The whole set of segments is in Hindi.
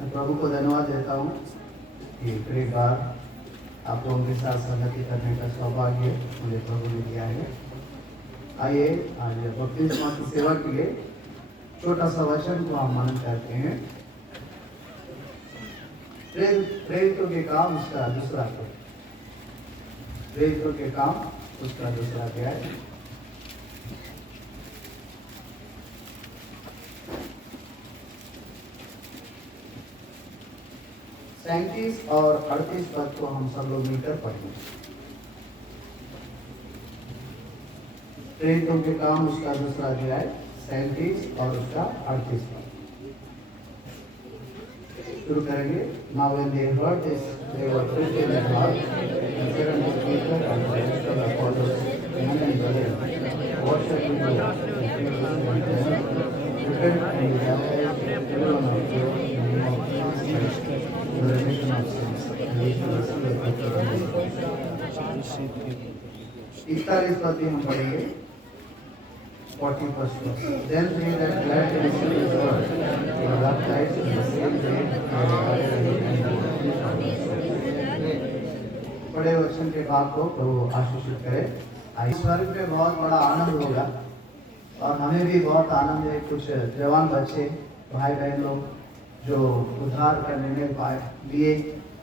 मैं प्रभु को धन्यवाद देता हूँ कि एक बार आप लोगों के साथ संगति करने का सौभाग्य मुझे प्रभु ने दिया है। आइए आज बपतिस्मा की सेवा के लिए छोटा सा वचन को हम मनन करते हैं। प्रेरितों के काम उसका दूसरा अध्याय। प्रेरितों के काम उसका दूसरा अध्याय। सैंतीस और 38 पद को हम सब लोग मिलकर पढ़ेंगे। प्रेरितों के काम उसका दूसरा अध्याय 37 और उसका 38 पद शुरू करेंगे। Now when they heard this, they were filled with wrath and said unto Peter and the rest of the apostles, Men and brethren, what shall we do? Repent and be baptized, every one of you, in the name of Jesus Christ, for the remission of sins, and ye shall receive the gift of the Holy Ghost. 41 पद भी हम पढ़ेंगे। 41st verse. Then they that glad to receive his word were baptized in the same day बड़े वचन के भाग को प्रभु आशीषित करे। स्वर्ग में बहुत बड़ा आनंद होगा और हमें भी बहुत आनंद है। कुछ जवान बच्चे भाई बहन लोग जो उद्धार का निर्णय लिए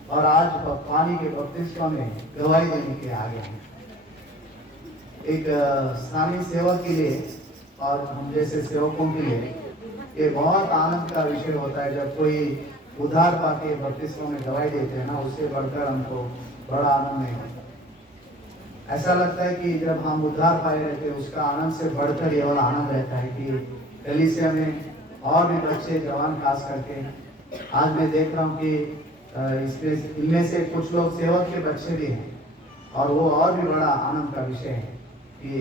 और आज पानी के बपतिस्मा में गवाही देने के आगे हैं। एक स्थानीय सेवा के लिए और हम जैसे सेवकों के लिए ये बहुत आनंद का विषय होता है। जब कोई उद्धार पाके बपतिस्मा में गवाही देते हैं ना, उससे बढ़कर हमको बड़ा आनंद नहीं होता। ऐसा लगता है कि जब हम उद्धार पाए रहते हैं उसका आनंद से बढ़कर ये वाला आनंद रहता है कि कलीसिया में और भी बच्चे जवान खास करके आज मैं देख रहा हूँ कि इनमें से कुछ लोग सेवक के बच्चे भी हैं और वो और भी बड़ा आनंद का विषय है कि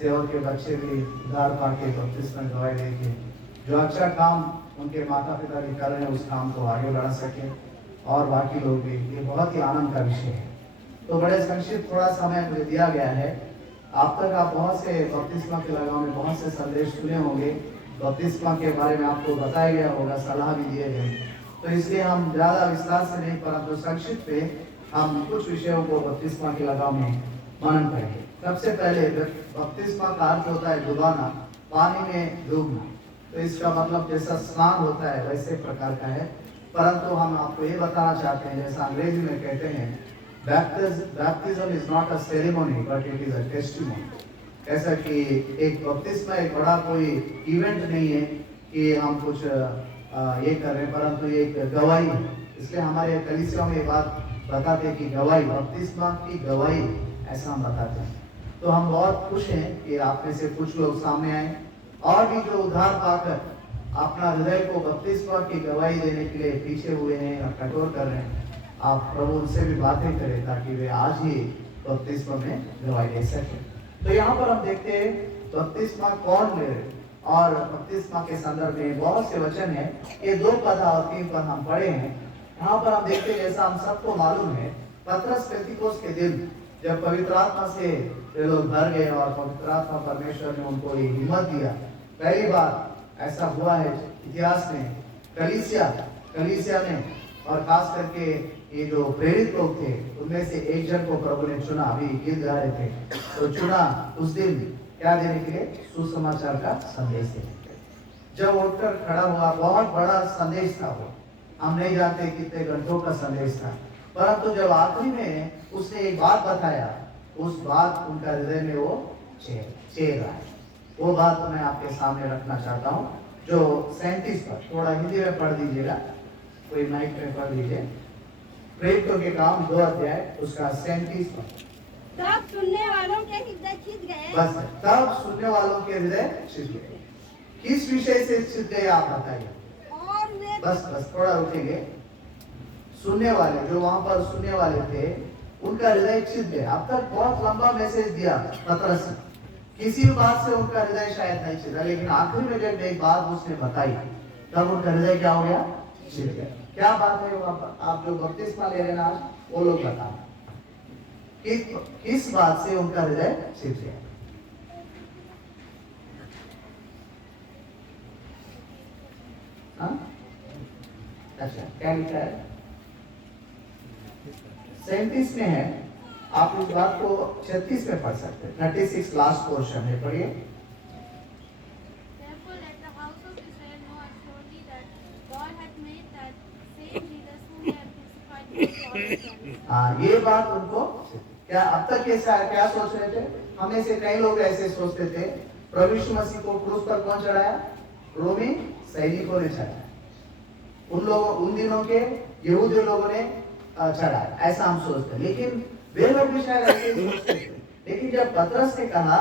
सेवक के बच्चे भी उद्धार पाके बपतिस्मा में गवाही देके जो अच्छा काम उनके माता पिता भी कर रहे हैं उस काम को आगे बढ़ा सके और बाकी लोग भी। ये बहुत ही आनंद का विषय है। तो बड़े संक्षिप्त थोड़ा समय मुझे दिया गया है। आप तक आप बहुत से बपतिस्मा के लगाव में बहुत से संदेश सुने होंगे। बपतिस्मा के बारे में आपको बताया गया होगा, सलाह भी दिए गए। तो इसलिए हम ज़्यादा विस्तार से नहीं, परंतु संक्षिप्त पे हम कुछ विषयों को बपतिस्मा के लगाव में मनन करेंगे। सबसे पहले बपतिस्मा का अर्थ होता है डुबाना, पानी में डूबना। तो इसका मतलब जैसा स्नान होता है वैसे प्रकार का है, परंतु हम आपको ये बताना चाहते हैं जैसा अंग्रेजी में कहते हैं baptism is not a ceremony but it is a testimony. ऐसा कि एक बपतिस्मा एक बड़ा कोई इवेंट नहीं है कि हम कुछ ये कर रहे हैं, परंतु ये एक गवाही है। इसलिए हमारे कलीसिया में ये बात बताते हैं कि गवाही, बपतिस्मा की गवाही, ऐसा हम बताते हैं। तो हम बहुत खुश हैं कि आप में से कुछ लोग सामने आए और भी जो उद्धार पाकर अपना हृदय को बपतिस्मा की गवाही देने के लिए पीछे हुए हैं और कठोर कर रहे हैं। आप प्रभु उनसे भी बातें करें ताकि वे आज ही बपतिस्मा में गवाही दे सके। तो यहाँ पर हम देखते हैं बपतिस्मा कौन ले रहे और बपतिस्मा के संदर्भ में बहुत से वचन है। ये 2 पद और 3 पद हम पढ़े हैं। यहाँ पर हम देखते हैं जैसा हम सबको मालूम है, पतरस पेंतीकोस्त के दिन जब पवित्र आत्मा से ये लोग भर गए और पवित्र आत्मा परमेश्वर ने उनको ये हिम्मत दिया। पहली बार ऐसा हुआ है इतिहास में कलीसिया में, और खास करके ये जो प्रेरित लोग थे उनमें से एक जन को प्रभु ने चुना। अभी गीत गा रहे थे तो चुना उस दिन क्या देने के लिए, सुसमाचार का संदेश देने के लिए। जब उठकर खड़ा हुआ, बहुत बड़ा संदेश था वो, हम नहीं जानते कितने घंटों का संदेश था, परंतु जब आखिरी में उसने एक बात बताया, उस बात उनका हृदय में वो छेद रहा है। वो बात तो मैं आपके सामने रखना चाहता हूँ। जो 37 पर थोड़ा हिंदी में पढ़ दीजिएगा, कोई माइक में पढ़ दीजिए। प्रेरितों के काम 2 अध्याय उसका 37 पर। तब सुनने वालों के हृदय छिद गए। बस तब सुनने वालों के हृदय छिद गए। किस विषय से छिद गए आप बताइए। और वे बस थोड़ा रुकेंगे। सुनने वाले, जो वहां पर सुनने वाले थे, उनका हृदय छिद गया। अब तक बहुत लंबा मैसेज दिया पतरस ने, किसी बात से उनका हृदय शायद नहीं छिदा, लेकिन आखिरी में जब एक बात उसने बताई तब उनका हृदय क्या हो गया, छिद गया। क्या बात है वहां पर, आप जो बपतिस्मा ले रहे हैं आज, वो लोग बताओ किस बात से उनका हृदय छिद गया। अच्छा क्या लिखा है? 37 में है, आप इस बात को 36 में पढ़ सकते हैं। 36 लास्ट पोर्शन है, पढ़िए। Therefore, let the house of Israel know assuredly that God hath made that same Jesus whom they have crucified before all Israel. हाँ, ये बात उनको क्या अब तक कैसा क्या सोच रहे थे? हमें से कई लोग ऐसे सोचते थे, प्रभु यीशु मसीह को क्रूस पर कौन चढ़ाया? रोमी सैनिकों ने चढ़ाया। उन दिनों के यहूदी लोगों ने चढ़ाया, ऐसा हम सोचते हैं। लेकिन वे लोग भी शायद ऐसे ही सोचते थे। लेकिन जब पतरस ने कहा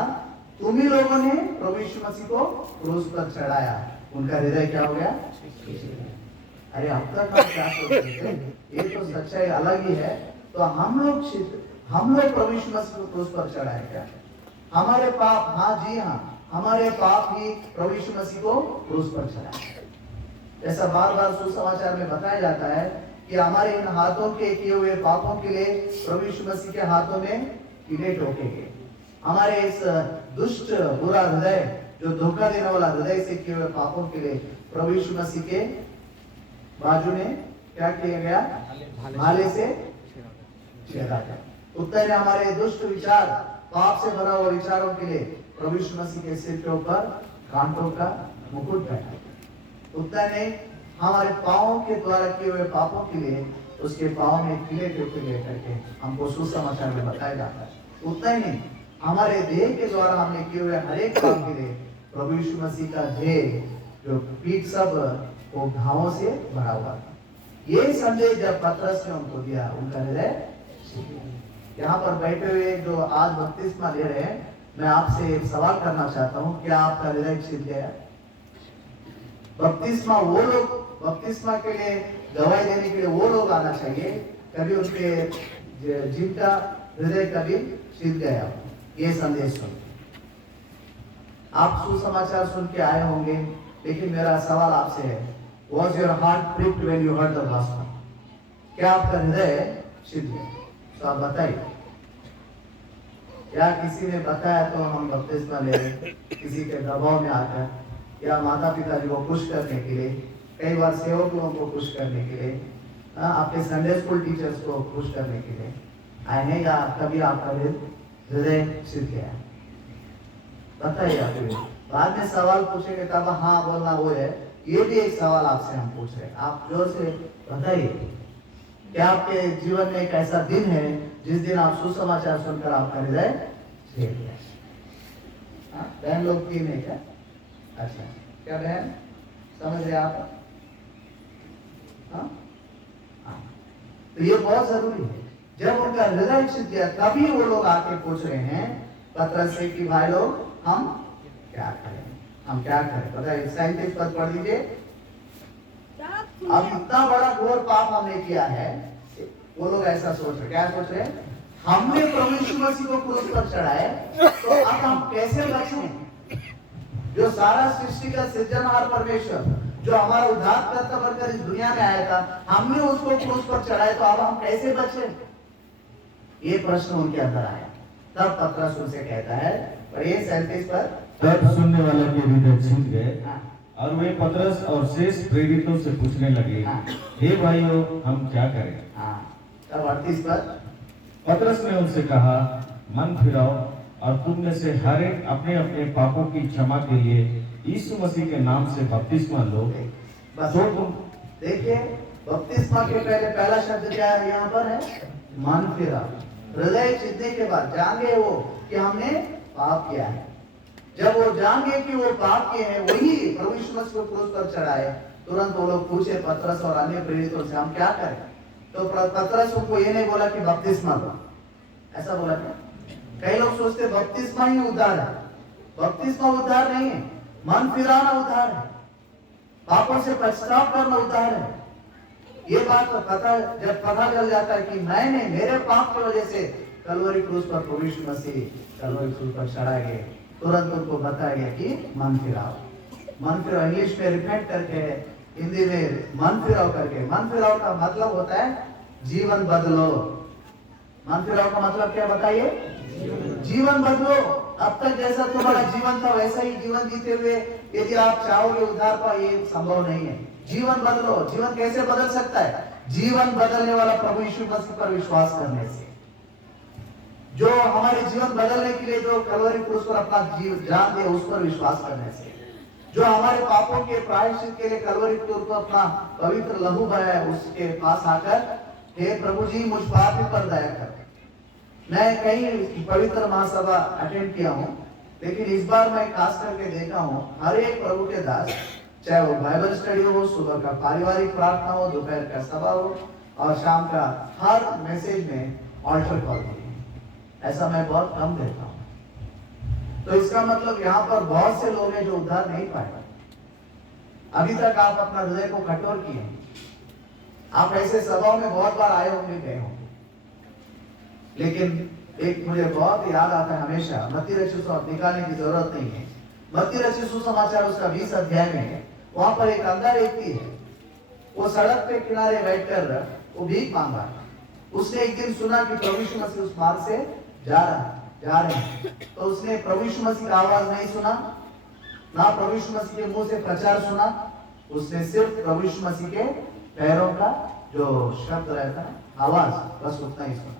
तुम ही लोगों ने प्रभु यीशु मसीह को क्रूस पर चढ़ाया, उनका हृदय क्या हो गया? अरे अब तक हम क्या सोचते थे? ये तो सच्चाई अलग ही है। तो हम लोग प्रभु यीशु मसीह को क्रूस पर चढ़ाए क्या? हमारे पाप, हाँ जी हाँ, हमारे पाप ही प्रभु यीशु मसीह को क्रूस पर चढ़ाए। ऐसा बार बार सुसमाचार में बताया जाता है कि हमारे इन हाथों के किए हुए पापों के लिए प्रभु यीशु मसीह के हाथों में कीड़े ठोकेंगे। हमारे इस दुष्ट बुरा हृदय, जो धोखा देने वाला हृदय से किए हुए पापों के लिए प्रभु यीशु मसीह के बाजू में क्या किया गया? भाले से छेदा गया। उत्तर ने हमारे दुष्ट विचार, पाप से भरा हुआ विचारों के लिए प्रभु यीशु मसीह के सिर के ऊपर कांटों का मुकुट पहना। उत्तर ने हमारे पाँव के द्वारा किए हुए पापों के लिए उसके पाँव में कीड़े टोके लेकर के हमको सुसमाचार में बताया जाता है। उतना ही नहीं, हमारे देह के द्वारा हमने किए हुए हर एक काम के लिए प्रभु यीशु मसीह का देह, जो पीठ सब वो घावों से भरा हुआ था। ये संदेश जब पतरस ने उनको दिया, उनका हृदय यहाँ पर बैठे हुए जो आज बपतिस्मा ले रहे हैं, मैं आपसे एक सवाल करना चाहता हूँ, क्या आपका हृदय छिद गया? बपतिस्मा वो लोग, बपतिस्मा के लिए गवाही देने के लिए वो लोग आना चाहिए, कभी उनके जिनका हृदय कभी छिद गया। ये संदेश सुन, आप सुसमाचार सुन के आए होंगे, लेकिन मेरा सवाल आपसे है, Was your heart pricked when you heard the gospel? क्या आपका हृदय छिद गया? तो आप बताइए। या किसी ने बताया तो हम बपतिस्मा ले रहे, किसी के दबाव में आकर, या माता पिता जी को खुश करने के लिए, कई बार सेवक लोगों को खुश करने के लिए, आपके संडे स्कूल टीचर्स को खुश करने के लिए आए हैं, या कभी आपका हृदय छिद गया? बताइए। आप बाद में सवाल पूछेंगे तब हाँ बोलना वो है, ये भी एक सवाल आपसे हम पूछ रहे हैं, आप जोर से बताइए। क्या आपके जीवन में एक ऐसा दिन है जिस दिन आप सुसमाचार सुनकर आपका हृदय छिद गया? बहन लोग तीन है क्या? अच्छा, क्या बहन समझ रहे आप? हाँ, तो ये बहुत जरूरी है। जब उनका हृदय छिद गया तभी वो लोग आके पूछ रहे हैं पतरस से कि भाई लोग हम क्या करें, हम क्या करें? बताइए, 37 पद पढ़ लीजिए। अब इतना बड़ा घोर पाप हमने किया है, वो लोग ऐसा सोच रहे, क्या सोच रहे हैं? हमने प्रभु यीशु मसीह को क्रूस पर चढ़ाए, तो अब हम कैसे बचें? जो सारा सृष्टि का सृजनहार परमेश्वर, जो हमारा उद्धारकर्ता बनकर इस दुनिया में आया था, हमने उसको क्रूस पर चढ़ाया, तो अब हम कैसे बचें? ये प्रश्न उनके अंदर आया। तब पतरस उनसे कहता है, पढ़िए 37 पर। तब सुनने वाले के हृदय छिद गए और वे पतरस और शेष प्रेरितों से पूछने लगे, हे भाइयों, हम क्या करें? तब 38 पर पतरस ने उनसे कहा, मन फिराओ और तुम में से हर एक अपने अपने पापों की क्षमा के लिए यीशु मसीह के नाम से बपतिस्मा लो। बस तुम देखिए, बपतिस्मा के पहले पहला शब्द क्या है यहाँ पर है? मन फिराओ। हृदय छिदने के बाद जानेंगे वो कि हमने पाप किया है। जब वो जानेंगे कि वो पाप किए हैं, वही प्रभु यीशु मसीह को क्रूस पर चढ़ाए, तुरंत वो लोग पूछे पतरस और अन्य प्रेरितों से, हम क्या करें? तो पतरस को ये नहीं बोला कि बपतिस्मा लो, ऐसा बोला क्या? कई लोग सोचते बपतिस्मा ही उद्धार है। बपतिस्मा उद्धार नहीं है, मन फिराना उद्धार है, पापों से पश्चाताप करना उद्धार है। ये बात तो जब पता चल जाता है कि मैंने मेरे पाप की वजह से कलवरी क्रूस पर प्रभु यीशु मसीह कलवरी क्रूस पर चढ़ाए गए, तुरंत उनको बताया गया कि मन फिराओ। मन फिराओ इंग्लिश में रिपेंट करके, हिंदी में मन फिराओ करके। मन फिराओ का मतलब होता है जीवन बदलो। मन फिराओ का मतलब क्या बताइए? जीवन बदलो। अब तक जैसा तुम्हारा जीवन था वैसा ही जीवन जीते हुए यदि आप चाहोगे उद्धार पाओ, ये संभव नहीं है। जीवन बदलो। जीवन कैसे बदल सकता है? जीवन बदलने वाला प्रभु यीशु मसीह पर विश्वास करने से। जो हमारे जीवन बदलने के लिए जो कलवरी क्रूस पर अपना जान दिया, उस पर विश्वास करने से। जो हमारे पापों के प्रायश्चित के लिए कलवरी क्रूस पर अपना पवित्र लहू बहाया, उसके पास आकर, हे प्रभु जी मुझ पापी पर दया कर। मैं कई पवित्र महासभा अटेंड किया हूँ, लेकिन इस बार मैं खास करके देखा हूँ, हर एक प्रभु के दास, चाहे वो बाइबल स्टडी हो, सुबह का पारिवारिक प्रार्थना हो, दोपहर का सभा हो और शाम का हर मैसेज में ऑल्टर कॉल होती है। ऐसा मैं बहुत कम देखता हूँ। तो इसका मतलब यहाँ पर बहुत से लोग हैं जो उद्धार नहीं पाए। अभी तक आप अपना हृदय को कठोर किए हैं। आप ऐसे सभाओं में बहुत बार आए होंगे, गए होंगे, लेकिन एक मुझे बहुत याद आता है हमेशा, मत्ती रचित सुसमाचार निकालने की जरूरत नहीं है। मत्ती रचित सुसमाचार उसका 20 अध्याय में है। वहां पर एक अंधा व्यक्ति है, वो सड़क पे किनारे बैठकर वो भीख मांगा। उसने एक दिन सुना कि प्रभु यीशु मसीह उस मार्ग से जा रहे हैं, तो उसने प्रभु यीशु मसीह का आवाज नहीं सुना, ना प्रभु यीशु मसीह के मुंह से प्रचार सुना। उसने सिर्फ प्रभु यीशु मसीह के पैरों का जो शब्द रहता है, आवाज, बस उतना ही सुना।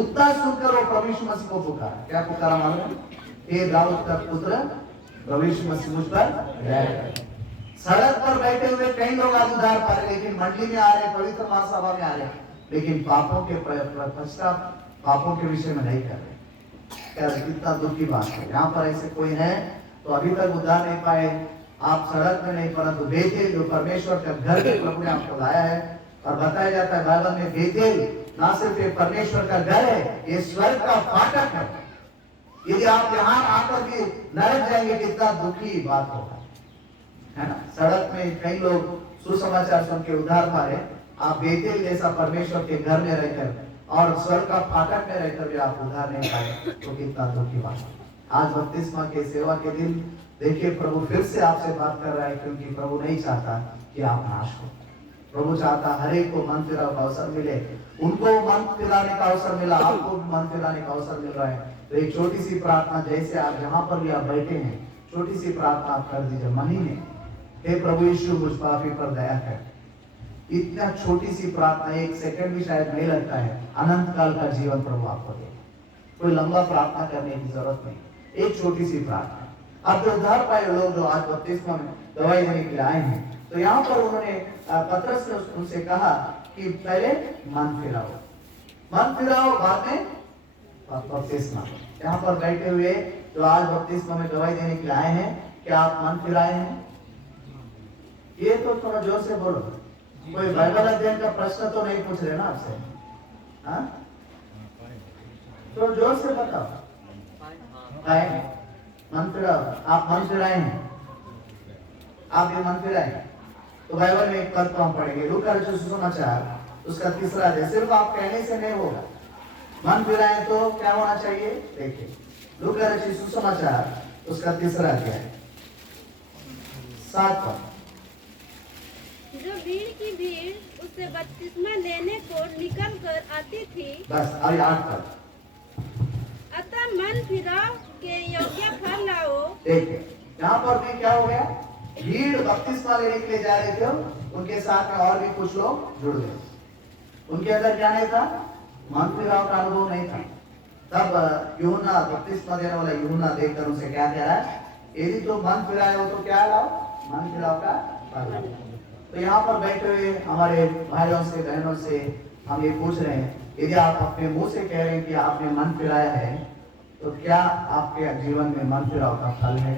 उतना सुनकर वो प्रभु यीशु मसीह को पुकारा। क्या पुकारा मालूम है? हे दाऊद का पुत्र, प्रभु यीशु मसीह मुझ पर दया कर। सड़क पर बैठे हुए कई लोग आज उद्धार पा रहे, लेकिन मंडली में आ रहे, पवित्र महासभा में आ रहे, लेकिन पापों के पश्चाताप, पापों के विषय में नहीं कर रहे। क्या कितना दुख की बात है। यहाँ पर ऐसे कोई है तो अभी तक उद्धार नहीं पाए। आप सड़क में नहीं, परंतु बेतेल जो परमेश्वर का घर के प्रभु ने आपको लाया है, और बताया जाता है बाइबल में बेतेल ना सिर्फ ये परमेश्वर का घर है, ये स्वर्ग का फाटक है। यदि आप यहाँ आकर भी नरक जाएंगे, कितना दुखी बात होगा, है ना। सड़क में कई लोग सुसमाचार सुन के उद्धार पा रहे, आप बेतेल जैसा परमेश्वर के घर में रहकर और स्वर्ग का फाटक में रहकर भी आप उद्धार नहीं पाए, तो कितना दुखी बात है। आज बपतिस्मा के सेवा के दिन देखिए, प्रभु फिर से आपसे बात कर रहा है, क्योंकि प्रभु नहीं चाहता कि आप नाश हो। प्रभु चाहता हर एक को मन फिराने का अवसर मिले। उनको मन फिराने का अवसर मिला, आपको भी मन फिराने का अवसर मिल रहा है। तो एक छोटी सी प्रार्थना, जैसे आप जहां पर भी आप बैठे हैं, छोटी सी प्रार्थना आप कर दीजिए मन ही में, हे प्रभु यीशु मुझ पापी पर दया कर। इतना छोटी सी प्रार्थना, 1 सेकंड भी शायद नहीं लगता है, अनंत काल का जीवन प्रभु आपको दे। कोई लंबा प्रार्थना करने की जरूरत नहीं, एक छोटी सी प्रार्थना। अब जो उद्धार पाए लोग जो आज बपतिस्मा में दवाई देने के लिए आए हैं, तो यहाँ पर उन्होंने पतरस ने उनसे कहा कि पहले मन फिराओ, बाद में बपतिस्मा। यहाँ पर बैठे हुए जो आज बपतिस्मा में दवाई देने के लिए आए हैं, क्या आप मन फिराए हैं? ये तो थोड़ा जोर से बोलो। कोई बाइबल अध्ययन का प्रश्न तो नहीं पूछ रहे ना आपसे, हाँ? तो जोर से बताओ। मन फिराओ, आप मन फिराए हैं, आप ये मन फिराए। तो बाइबल में एक पद को हम पढ़ेंगे, लूका रचित सुसमाचार उसका 3रा अध्याय। सिर्फ आप कहने से नहीं होगा, मन फिराए तो क्या होना चाहिए? देखिए, लूका रचित सुसमाचार उसका 3रा अध्याय 7 पद। जो भीड़ की भीड़ उससे बपतिस्मा लेने को निकल कर आती थी, बस अभी 8 पद। अतः मन फिराओ के योग्य फल लाओ। देखिए, यहाँ पर भी क्या हो गया? भीड़ बपतिस्मा लेने के लिए जा रहे थे, उनके साथ में और भी कुछ लोग जुड़ गए। उनके अंदर क्या नहीं था? मन फिराव का अनुभव नहीं था। तब यूहन्ना, बपतिस्मा देने वाला यूहन्ना देखकर उनसे क्या कह रहा है? यदि तो मन फिराए हो तो क्या लाओ? मन फिराव का फल। तो यहाँ पर बैठे हुए हमारे भाइयों से, बहनों से हम ये पूछ रहे हैं, यदि आप अपने मुंह से कह रहे हैं कि आपने मन फिराया है, तो क्या आपके जीवन में मन फिराव का फल है?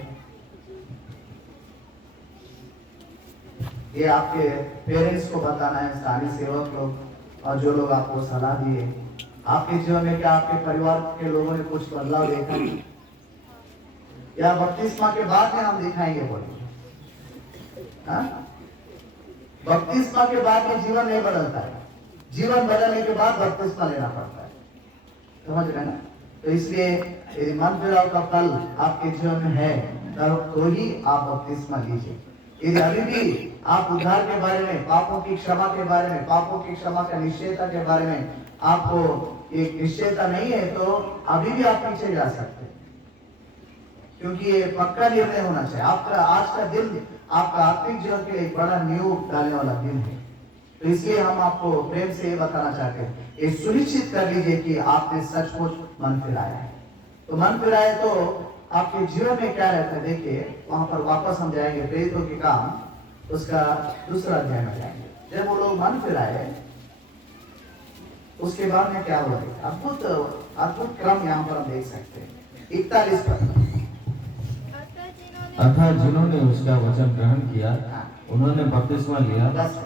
ये आपके पेरेंट्स को बताना है, स्थानीय सेवक लोग और जो लोग आपको सलाह दिए। आपके जीवन में क्या आपके परिवार के लोगों ने कुछ बदलाव देखा, या बपतिस्मा के बाद में हम दिखाएंगे? बोलिए, बपतिस्मा के बाद में जीवन नहीं बदलता है, जीवन बदलने के बाद बपतिस्मा लेना पड़ता है। समझ रहे ना? तो इसलिए यदि मन फिराव का फल आपके जीवन में है, तो ही आप बपतिस्मा लीजिए। यदि अभी भी आप उद्धार के बारे में, पापों की क्षमा के बारे में, पापों की क्षमा का निश्चयता के बारे में आपको एक निश्चयता नहीं है, तो अभी भी आप पीछे जा सकते हैं, क्योंकि ये पक्का निर्णय होना चाहिए। आपका आज का दिन आपका आत्मिक जीवन के लिए एक बड़ा नींव डालने वाला दिन है। तो इसलिए हम आपको प्रेम से ये बताना चाहते हैं, ये सुनिश्चित कर लीजिए कि आपने सचमुच मन फिराया है। तो मन फिराया तो आपके जीवन में क्या रहता है, देखिए वहां पर वापस हम जाएंगे प्रेरितों के काम उसका दूसरा अध्याय में जाएंगे। जब वो लोग मन फिराए उसके बाद में क्या हुआ, अद्भुत अद्भुत क्रम यहाँ पर हम देख सकते हैं। 41 पर अतः जिन्होंने उसका वचन ग्रहण किया उन्होंने बपतिस्मा लिया। बस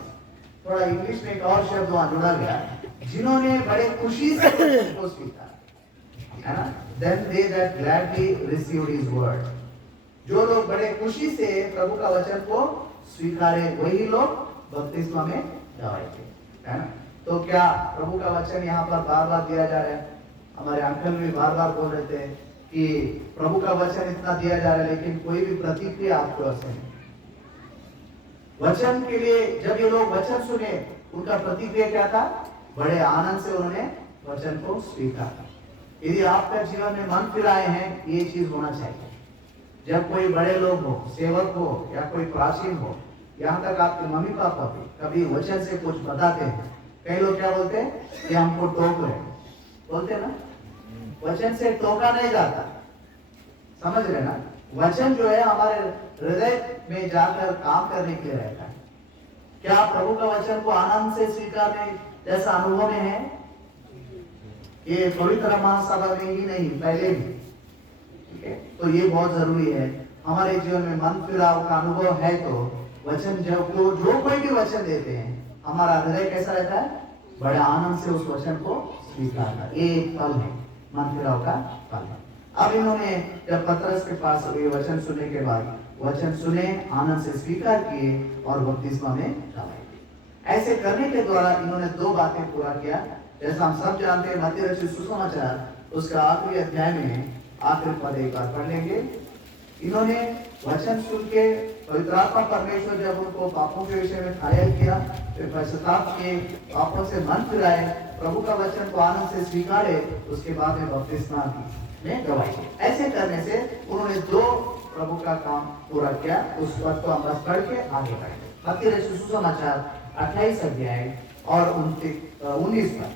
थोड़ा इंग्लिश में एक और शब्द वहां जुड़ा गया, जिन्होंने बड़े खुशी से उसको स्वीकारा, है ना, then they that gladly received his word। जो लोग बड़े खुशी से प्रभु का वचन को स्वीकारे वही लोग बपतिस्मा में जाएंगे, है ना। तो क्या प्रभु का वचन यहाँ पर बार बार दिया जा रहा है? हमारे अंकल भी बार बार बोल रहे थे कि प्रभु का वचन इतना दिया जा रहा है लेकिन कोई भी प्रतिक्रिया आपको ऐसे नहीं। वचन के लिए जब ये लोग वचन सुने उनका प्रतिक्रिया क्या था? बड़े आनंद से उन्होंने वचन को स्वीकारा। यदि आपका जीवन में मन फिराए हैं, ये चीज होना चाहिए। जब कोई बड़े लोग हो, सेवक हो या कोई प्राचीन हो, यहाँ तक आपके मम्मी पापा भी कभी वचन से कुछ बताते हैं, कई लोग क्या बोलते हैं, ये हमको टोक रहे हैं, बोलते ना। वचन से टोका नहीं जाता, समझ रहे ना। वचन जो है हमारे हृदय में जाकर काम करने के लिए रहता है। क्या आप प्रभु का वचन को आनंद से स्वीकारने जैसा अनुभव में है? ये पवित्र महासभा में ही नहीं, पहले भी, ठीक है। तो ये बहुत जरूरी है हमारे जीवन में। मन फिराव का अनुभव है तो वचन जो कोई भी वचन देते हैं, हमारा हृदय कैसा रहता है? बड़े आनंद से उस वचन को स्वीकारना। ये एक फल है, मन फिराव का फल है। अब इन्होंने जब पतरस के पास ये वचन सुनने के बाद वचन सुने, आनंद से स्वीकार किए और बपतिस्मा में चलाए। ऐसे करने के द्वारा इन्होंने दो बातें पूरा किया। जैसा हम सब जानते हैं, मत्ती रचित सुसमाचार उसका आखिरी अध्याय में आखिरी पद एक बार पढ़ लेंगे। इन्होंने वचन सुन के पवित्र आत्मा परमेश्वर जब उनको पापों के विषय में घायल किया, फिर पश्चाताप किए, पापों से मन फिराए, प्रभु का वचन को आनंद से स्वीकारे, उसके बाद में बपतिस्मा में गवाई। ऐसे करने से उन्होंने दो प्रभु का काम पूरा किया। उस पद को हम बस पढ़ के आगे बढ़ेंगे। मत्ती रचित सुसमाचार 28 अध्याय और 19 पद।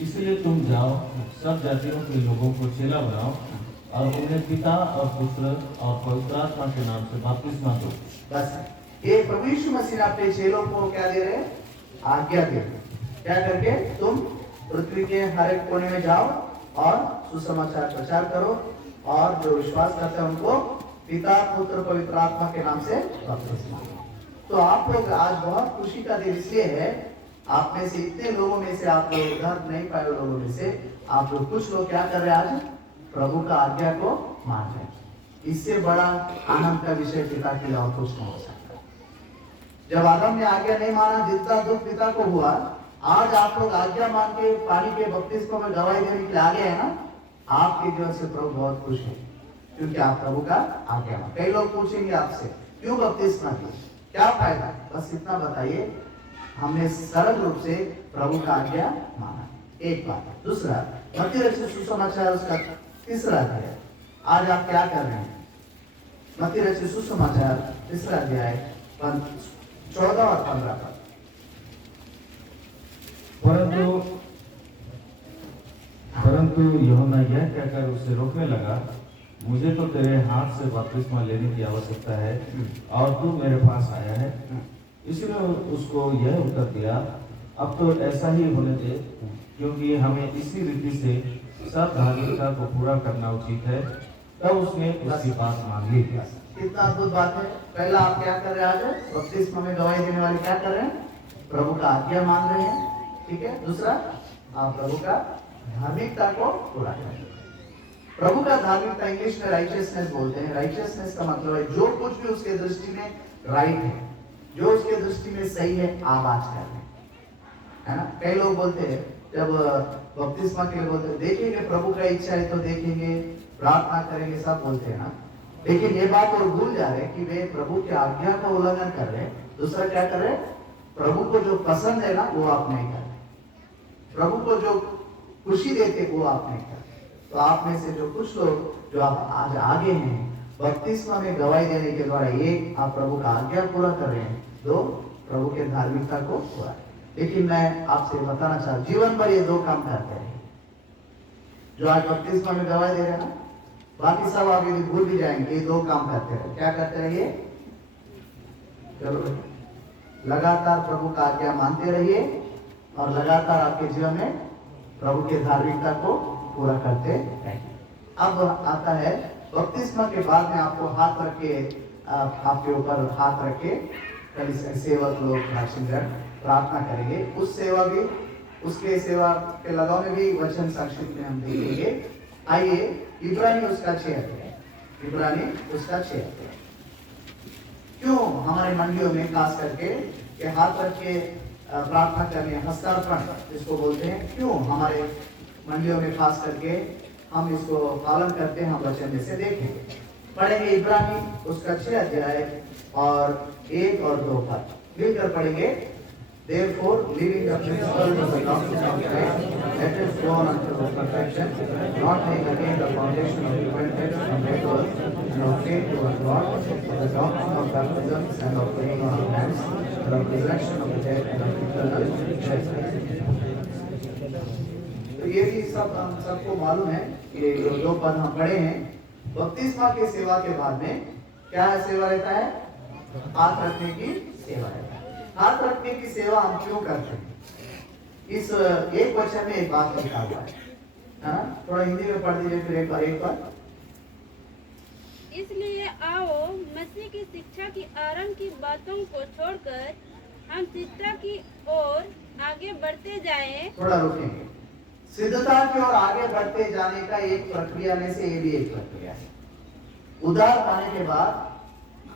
इसलिए तुम जाओ, सब जातियों के लोगों को चेला बनाओ और उन्हें पिता और पुत्र और पवित्र आत्मा के नाम से बपतिस्मा दो। बस ये प्रभु यीशु मसीह अपने चेलों को क्या दे रहे? आज्ञा दे रहे। क्या करके? तुम पृथ्वी के हर एक कोने में जाओ और सुसमाचार प्रचार करो और जो विश्वास करते हैं उनको पिता पुत्र पवित्र आत्मा के नाम से बपतिस्मा दो। तो आप लोग आज बहुत खुशी का दिन इसलिए है, आप में से इतने लोगों में से आप लोग उधर नहीं पाए लोगों में से आप लोग कुछ लोग क्या कर रहे हैं? आज प्रभु का आज्ञा को मान रहे हैं। इससे बड़ा आनंद का विषय पिता के लिए और कुछ नहीं हो सकता। जब आदम ने आज्ञा नहीं माना, जितना दुख पिता को हुआ, आज आप लोग आज्ञा मान के पानी के बपतिस्मा में गवाही देने के लिए आगे है ना, आपके जीवन से प्रभु बहुत खुश है क्योंकि आप प्रभु का आज्ञा मान। कई लोग पूछेंगे आपसे क्यों बपतिस्मा दी, क्या फायदा? बस इतना बताइए, हमने सरल रूप से प्रभु का आज्ञा माना। एक बात। दूसरा, मत्ती रचित सुसमाचार उसका 3रा अध्याय। आज आप क्या कर रहे हैं? मत्ती रचित सुसमाचार 3रा अध्याय 14 और 15 पद। परंतु यूहन्ना यह कहकर उसे रोकने लगा, मुझे तो तेरे हाथ से बपतिस्मा लेने की आवश्यकता है और तू मेरे पास आया है। इसलिए उसको यह उत्तर दिया, अब तो ऐसा ही होने दे, क्योंकि हमें इसी रीति से सब धार्मिकता को पूरा करना उचित है। तब उसने उसकी बात मान ली। कितना अद्भुत बात है। पहला आप क्या कर रहे हैं? आज बपतिस्मा में गवाही देने वाले क्या कर रहे हैं? प्रभु का आज्ञा मान रहे हैं, ठीक है। दूसरा, आप प्रभु का धार्मिकता को पूरा कर रहे हैं। प्रभु का धार्मिकता इंग्लिश में राइचियसनेस बोलते हैं। राइचियसनेस का मतलब है जो कुछ भी उसके दृष्टि में राइट है, जो उसके दृष्टि में सही है, आप आज कर रहे हैं, है ना। कई लोग बोलते हैं जब बपतिस्मा के लिए बोलते हैं, देखेंगे प्रभु का इच्छा है तो देखेंगे, प्रार्थना करेंगे, सब बोलते हैं ना। लेकिन ये बात और भूल जा रहे हैं कि वे प्रभु की आज्ञा का उल्लंघन कर रहे हैं। दूसरा क्या कर रहे हैं? प्रभु को जो पसंद है ना वो आप नहीं कर रहे। प्रभु को जो खुशी देते वो आप नहीं कर रहे। तो आप में से जो कुछ लोग जो आप आज आगे हैं, बपतिस्मा में गवाही देने के द्वारा एक, आप प्रभु का आज्ञा पूरा कर रहे हैं, दो, प्रभु के धार्मिकता को पूरा। लेकिन मैं आपसे बताना चाहता हूं, जीवन भर ये दो काम करते हैं। जो आज बपतिस्मा में गवाही दे रहे हैं ना, बाकी सब आप यदि भूल भी जाएंगे, ये दो काम करते रहे। क्या करते रहिए? चलो, लगातार प्रभु का आज्ञा मानते रहिए और लगातार आपके जीवन में प्रभु के धार्मिकता को पूरा करते रहिए। अब आता है बपतिस्मा के बाद में आपको हाथ रख के, आपके ऊपर हाथ रख के सेवक लोग प्रार्थना करेंगे। उस सेवा भी, उसके सेवा के लगाव में भी वचन संक्षिप्त में हम देखेंगे। आइए इब्रानी उसका 6 अध्याय, इब्रानी उसका 6 अध्याय। क्यों हमारे मंडियों में खास करके ये हाथ रख के प्रार्थना करने, हस्तार्पण जिसको बोलते हैं, क्यों हमारे मंडियों में खास करके हम इसको पालन करते हैं? हम वचन में से देखेंगे, पढ़ेंगे इब्रानी उसका 6 अध्याय और 1 और 2 पद मिलकर पढ़ेंगे। Therefore, leaving the principles of the doctrine of Christ, let us go on unto perfection, not laying again the foundation of repentance from rituals and of faith toward God, for the doctrine of baptisms and of laying on of hands, and of resurrection of the dead and of eternal judgment. तो ये भी सब हम सबको मालूम है। ये जो 2 पद हम पढ़े हैं, बपतिस्मा के सेवा के बाद में क्या है? सेवा रहता है, हाथ रखने की सेवा रहता है। हाथ रखने की सेवा हम क्यों करते हैं? इस एक वचन में एक बात लिखा हुआ है ना, थोड़ा हिंदी में पढ़ दीजिए फिर एक बार। इसलिए आओ मसीह की शिक्षा की आरंभ की बातों को छोड़कर हम सिद्धता की ओर आगे बढ़ते जाएं। थोड़ा रुकेंगे। सिद्धता की ओर आगे बढ़ते जाने का एक प्रक्रिया में से ये भी एक प्रक्रिया है। उद्धार पाने के बाद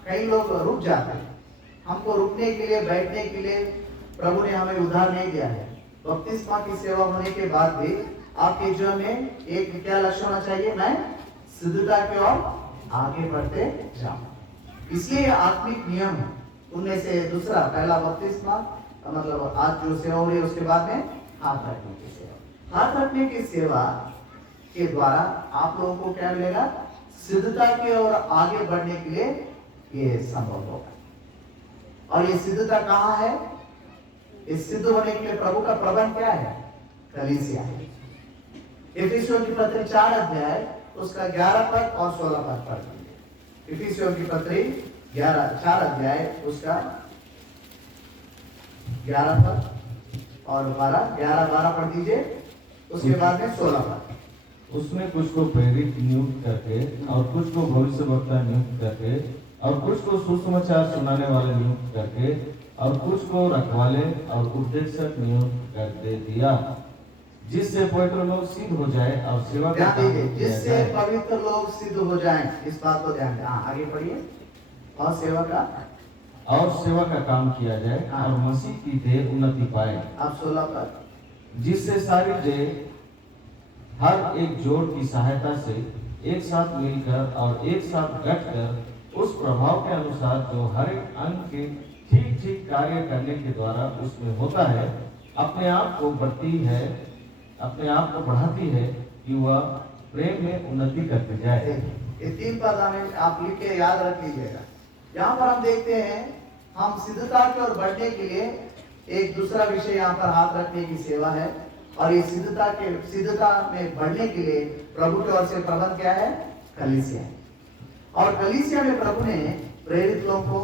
कई लोग रुक जाते हैं। हमको रुकने के लिए, बैठने के लिए प्रभु ने हमें उद्धार नहीं दिया है। बपतिस्मा की सेवा होने के बाद भी आपके जीवन में एक क्या लक्ष्य होना चाहिए? मैं सिद्धता की ओर आगे बढ़ते जाऊं। इसलिए आत्मिक नियम है। उनमें से दूसरा, पहला बपतिस्मा, मतलब आज जो सेवा हो रही है उसके बाद में हाथ रखने की सेवा। हाथ रखने की सेवा के द्वारा आप लोगों को क्या मिलेगा? सिद्धता की ओर आगे बढ़ने के लिए ये संभव होगा। और ये सिद्धता कहाँ है? इस सिद्ध होने के लिए प्रभु का प्रबंध क्या है? कलीसिया है। इफिसियों की पत्री 4 अध्याय उसका 11 पद और 16 पद पढ़ लीजिए। इफिसियों की पत्री 4 अध्याय उसका 11 पद और 11-12 पढ़ दीजिए। उसके बाद में 16 पद। उसने कुछ को प्रेरित नियुक्त करके और कुछ को भविष्यवक्ता नियुक्त करके और कुछ को सुसमाचार सुनाने वाले नियुक्त करके और कुछ को रखवाले और उपदेशक नियुक्त कर दे दिया, जिससे पवित्र लोग सिद्ध हो जाए और सेवा का काम किया जिससे जाए। पवित्र लोग सिद्ध हो जाएं, इस बात को ध्यान दें। आगे पढ़िए। और सेवा का काम किया जाए और मसीह की देह उन्नति पाए। अब 16 पद। जिससे सारी देह हर एक जोड़ की सहायता से एक साथ मिलकर और एक साथ गठकर उस प्रभाव के अनुसार जो हर एक अंग के ठीक ठीक कार्य करने के द्वारा उसमें होता है, अपने आप को बढ़ती है, अपने आप को बढ़ाती है कि वह प्रेम में उन्नति करते जाए। ये 3 पद हमें आप लिख के याद रख लीजिएगा। यहाँ पर हम देखते हैं, हम सिद्धता की ओर बढ़ने के लिए एक दूसरा विषय यहाँ पर हाथ रखने की सेवा है। और ये सिद्धता में बढ़ने के लिए प्रभु की ओर से प्रबंध क्या है? कलीसिया है। और कलीसिया में प्रभु ने प्रेरित लोगों को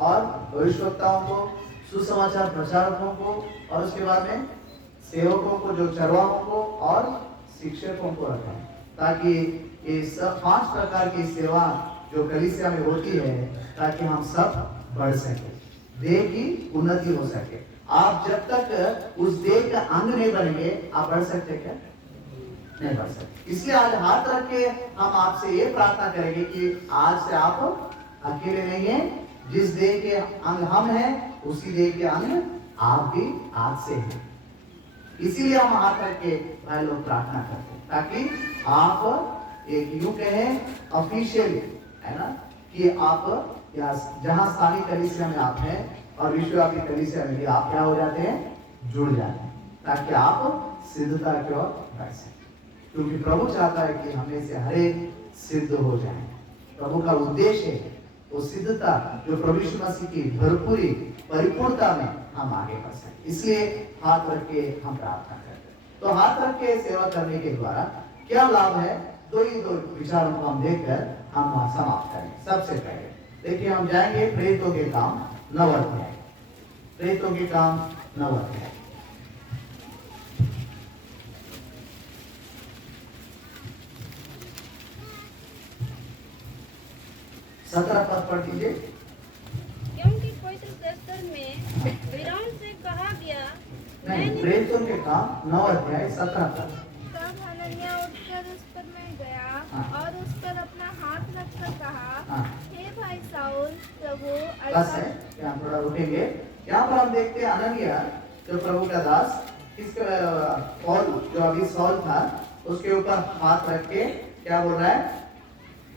और भविष्यवक्ताओं को, सुसमाचार प्रचारकों को और उसके बाद में सेवकों को, जो चरवाहों को और शिक्षकों को रखा, ताकि ये सब 5 प्रकार की सेवा जो कलीसिया में होती है, ताकि हम सब बढ़ सके, देह की उन्नति हो सके। आप जब तक उस देह का अंग नहीं बनेंगे, आप बढ़ सकते क्या? नहीं बढ़ सकते। इसलिए आज हाथ रख के हम आपसे ये प्रार्थना करेंगे कि आज से आप अकेले नहीं हैं। जिस देह के अंग हम हैं, उसी देह के अंग आप भी आज से हैं। इसीलिए हम हाथ रख के भाई लोग प्रार्थना करते हैं, ताकि आप एक यूं कहें ऑफिशियली, है ना, कि आप जहां स्थानीय कलीसिया में आप हैं और विश्वव्यापी कलीसिया में भी आप क्या हो जाते हैं? जुड़ जाते हैं, ताकि आप सिद्धता की ओर बढ़ सकें। क्योंकि प्रभु चाहता है कि हमें से हर एक सिद्ध हो जाए। प्रभु का उद्देश्य है, वो सिद्धता जो प्रभु यीशु मसीह की भरपूरी परिपूर्णता में हम आगे बढ़ सके, इसलिए हाथ रख के हम प्रार्थना करते हैं। तो हाथ रख के सेवा करने के द्वारा क्या लाभ है, दो विचारों को हम देखकर हम समाप्त करेंगे। सबसे पहले देखिए, हम जाएंगे प्रेरितों के काम 9 अध्याय, प्रेरितों के काम 9 अध्याय। सत्रह पद पढ़ कीजिए। क्योंकि पवित्र शास्त्र में विराम से कहा गया, नहीं, प्रेरितों के काम 9 अध्याय 17 पद। तब हनन्याह उठकर उस पर में गया हाँ। और उस पर अपना हाथ रखकर कहा, हाँ। हे भाई साउल, प्रभु बस है, यहाँ थोड़ा रुकेंगे। यहाँ पर हम देखते हैं अननिया जो प्रभु का दास, किसके पौल जो अभी सौल था उसके ऊपर हाथ रख के क्या बोल रहा है,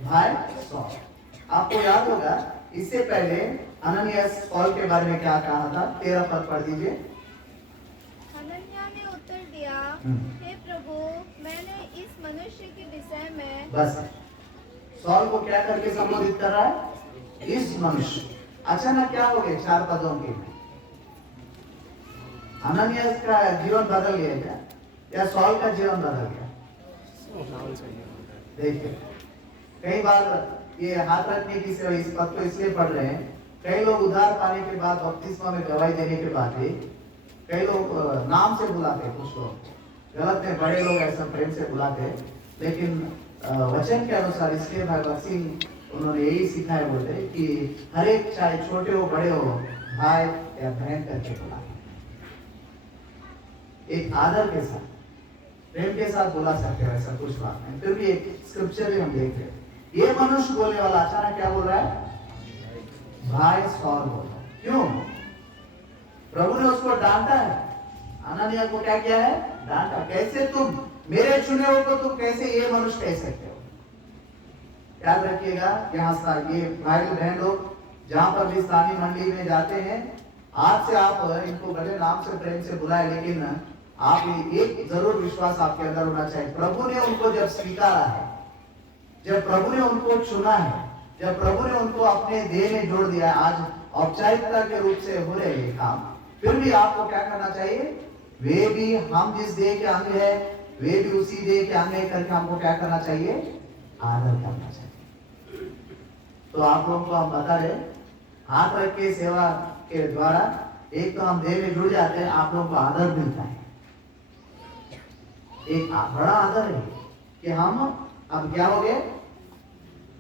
भाई सौल। आपको याद होगा इससे पहले अननियास पौल के बारे में क्या कहा था, 13 पद पढ़ दीजिए। हनन्याह ने उत्तर दिया, हे प्रभु, मैंने इस मनुष्य के विषय में बस सौल को क्या करके संबोधित कर रहा है, इस मनुष्य। अचानक क्या हो गया 4 पदों के, अननियास का जीवन बदल गया क्या, या सौल का जीवन बदल गया? देखिए, कई बार ये हाथ रखने की सेवा इस पद को इसलिए पढ़ रहे हैं, कई लोग उद्धार पाने के बाद बपतिस्मा में गवाही देने के बाद भी कई लोग नाम से बुलाते, कुछ लोग गलत है, बड़े लोग ऐसा प्रेम से बुलाते, लेकिन वचन के अनुसार इसलिए भाई भगत सिंह उन्होंने यही सिखाया, बोलते कि हर एक चाहे छोटे हो बड़े हो, भाई या बहन करके बुला, एक आदर के साथ प्रेम के साथ बुला सकते हो, ऐसा कुछ बात नहीं। फिर भी एक स्क्रिप्चर भी हम देख रहे हैं, ये मनुष्य बोलने वाला अचानक क्या बोल रहा है, भाई सौल बोल रहा है। क्यों? प्रभु ने उसको डांटा है, अननिया को क्या किया है, डांटा। कैसे तुम मेरे चुने हो तो तुम कैसे ये मनुष्य कह सकते हो? याद रखिएगा, यहाँ ये भाई बहन लोग जहां पर भी स्थानीय मंडली में जाते हैं, आज से आप इनको भले नाम से प्रेम से बुलाए, लेकिन आप एक जरूर विश्वास आपके अंदर होना चाहिए, प्रभु ने उनको जब स्वीकारा है, जब प्रभु ने उनको चुना है, जब प्रभु ने उनको अपने देह में जोड़ दिया, आज औपचारिकता के रूप से हो रहे ये काम, फिर भी आपको क्या करना चाहिए, वे भी हम जिस देह के अंग है, वे भी उसी देह के अंग है करके हमको क्या करना चाहिए, आदर करना चाहिए। तो आप लोगों को हम बता रहे, हाथ रख के सेवा के द्वारा एक तो हम देह में जुड़ जाते हैं, आप लोगों को आदर मिलता है, एक बड़ा आदर है कि हम अब क्या हो गए।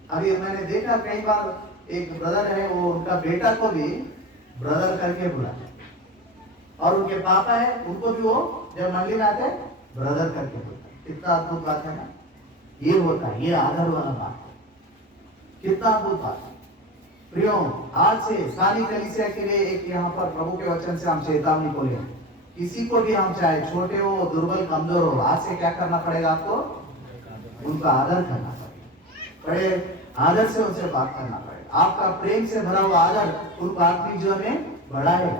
अभी मैंने देखा कई बार एक ब्रदर है, वो उनका बेटा को भी ब्रदर करके बुलाते, और उनके पापा है उनको भी वो जब मंदिर में आते ब्रदर करके बुलाते। कितना अद्भुत बात है ना, ये होता है, ये आदर वाला बात है, कितना अद्भुत बात है। प्रियो, आज से सारी कलीसिया के लिए एक यहाँ पर प्रभु के वचन से हम चेतावनी को ले, किसी को भी हम चाहे छोटे हो, दुर्बल, कमजोर हो, आज से क्या करना पड़ेगा आपको, उनका आदर करना पड़ेगा, बड़े आदर से उनसे बात करना पड़ेगा। आपका प्रेम से भरा हुआ आदर उनको आत्मिक जीवन में बढ़ाएगा,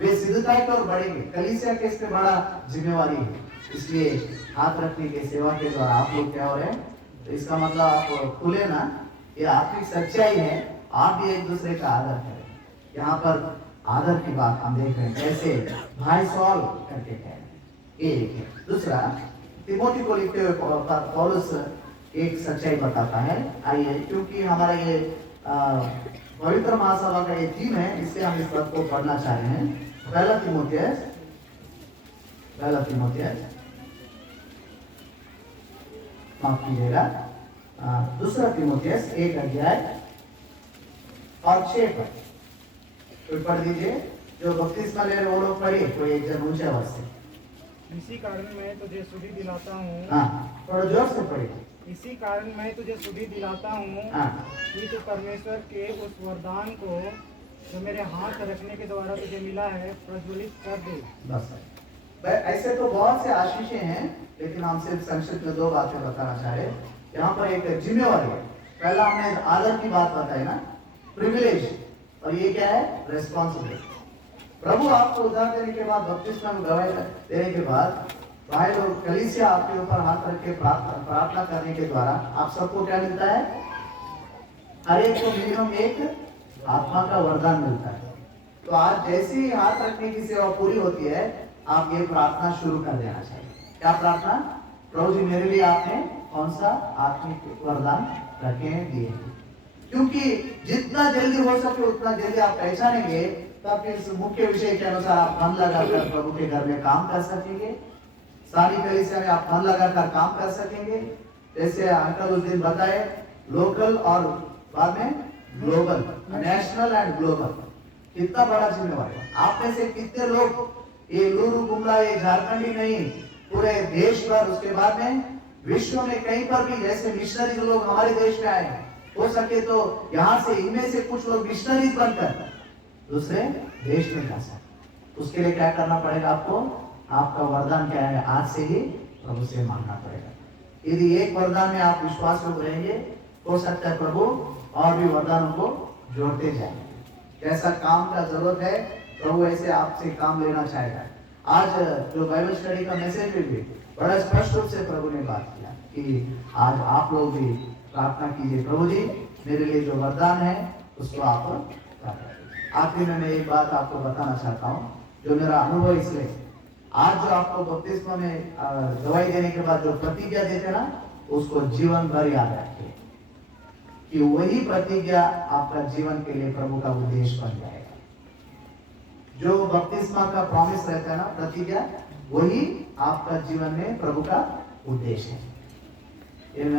वे सिद्धता की ओर बढ़ेंगे। कलीसिया के इस पे बड़ा जिम्मेवारी है, इसलिए हाथ रखने के सेवा के द्वारा आप लोग क्या हो रहे हैं, तो इसका मतलब आप खुले ना, ये आत्मिक सच्चाई है, आप भी एक दूसरे का आदर करें। यहाँ पर आदर की बात हम देख रहे हैं, कैसे भाई सौल करके कह रहे हैं। दूसरा, तिमोथी को लिखते हुए पौलुस एक सच्चाई बताता है। आइए, क्योंकि हमारा ये पवित्र महासभा का ये थीम है, इसलिए हम इस बात को पढ़ना चाह रहे हैं। पहला तिमोथियस माफ कीजिएगा, दूसरा तिमोथियस 1 अध्याय और 6 पद कोई पढ़ दीजिए, जो बपतिस्मा ले रहे वो लोग पढ़िए, कोई एक जन ऊंचे आवाज से। इसी कारण मैं तुझे सुधि दिलाता हूँ, हाँ, थोड़ा जोर से पढ़िए। इसी कारण मैं तुझे सुधि दिलाता हूँ कि तू परमेश्वर के उस वरदान को जो मेरे हाथ रखने के द्वारा तुझे मिला है प्रज्वलित कर दे। बस ऐसे तो बहुत से आशीषें हैं, लेकिन हम सिर्फ संक्षिप्त में 2 बातें बताना चाह रहे। यहाँ पर एक जिम्मेवारी है, पहला हमने आदर की बात बताई ना, प्रिविलेज, और ये क्या है, रेस्पॉन्सिबिलिटी। प्रभु आपको उद्धार देने के बाद, बपतिस्मा में गवाही देने के बाद, भाई लोग कलीसिया आपके ऊपर हाथ रख के प्रार्थना करने के द्वारा आप सबको क्या मिलता है, हर एक को मिनिमम एक आत्मा का वरदान मिलता है। तो आज जैसे ही हाथ रखने की सेवा पूरी होती है, आप ये प्रार्थना शुरू कर देना चाहिए। क्या प्रार्थना? प्रभु जी मेरे लिए आपने कौन सा आत्मिक वरदान रखे हैं, दिए हैं। क्योंकि जितना जल्दी हो सके उतना जल्दी आप पहचानेंगे, तब इस मुख्य विषय के अनुसार आप मन लगाकर प्रभु के घर में काम कर सकेंगे। सारी कलीसिया में आप मन लगाकर काम कर सकेंगे। जैसे अंकल उस दिन बताए, लोकल और बाद में ग्लोबल, नेशनल एंड ग्लोबल, कितना बड़ा जिम्मेवारी है। आप में से कितने लोग ये लूरू गुमला, ये झारखंड ही नहीं, पूरे देश भर, उसके बाद में विश्व में कहीं पर भी जैसे मिशनरीज लोग हमारे देश में आए हैं, हो सके तो यहाँ से इनमें से कुछ लोग मिशनरीज बनकर दूसरे देश में जा सकते। उसके लिए क्या करना पड़ेगा आपको? आपका वरदान क्या है, आज से ही प्रभु से मांगना पड़ेगा। यदि एक वरदान में आप विश्वास में रहेंगे, हो सकता है प्रभु और भी वरदानों को जोड़ते जाएंगे। जैसा काम का जरूरत है, प्रभु ऐसे आपसे काम लेना चाहेगा। आज जो बाइबल स्टडी का मैसेज में भी बड़ा स्पष्ट रूप से प्रभु ने बात किया कि आज आप लोग भी प्रार्थना कीजिए, प्रभु जी मेरे लिए जो वरदान है उसको आप प्राप्त कीजिए। आखिर में मैं एक बात आपको बताना चाहता हूँ, जो मेरा अनुभव इसलिए, आज जो आपको बपतिस्मा में दवाई देने के बाद जो प्रतिज्ञा देते ना, उसको जीवन भर याद रखिए कि वही प्रतिज्ञा आपका जीवन के लिए प्रभु का उद्देश्य बन जाएगा। जो बपतिस्मा का प्रॉमिस रहता है ना, प्रतिज्ञा, वही आपका जीवन में प्रभु का उद्देश्य है।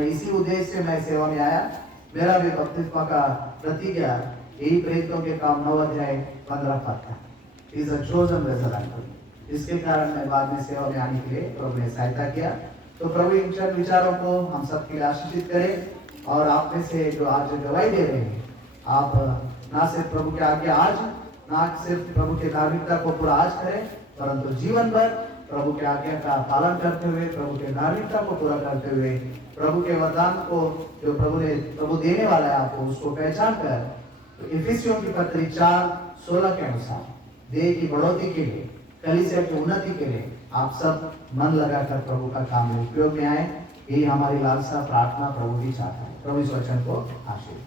इसी उद्देश्य से मैं सेवा में आया। मेरा भी बपतिस्मा का प्रतिज्ञा यही प्रेरितों के काम 9 अध्याय 15 पद था, is a chosen vessel uncle. इसके कारण मैं बाद में सेवा में आने के लिए प्रभु ने सहायता किया। तो प्रभु इन विचारों को हम सबके लिए आशीषित करें। और आप में से जो आज गवाही दे रहे हैं, आप ना सिर्फ प्रभु के आगे आज, ना सिर्फ प्रभु के धार्मिकता को पूरा आज करें, परंतु जीवन भर प्रभु के आज्ञा का पालन करते हुए, प्रभु के धार्मिकता को पूरा करते हुए, प्रभु के वरदान को जो प्रभु देने वाला है आपको, उसको पहचान कर, तो इफिसियों की पत्री 4:16 के अनुसार देह की बढ़ोतरी के लिए, कलीसिया की उन्नति के लिए आप सब मन लगाकर प्रभु का काम में उपयोग में आए। यही हमारी लालसा, प्रार्थना प्रभु भी चाहता है। प्रभु इस वचन को आशीर्वाद।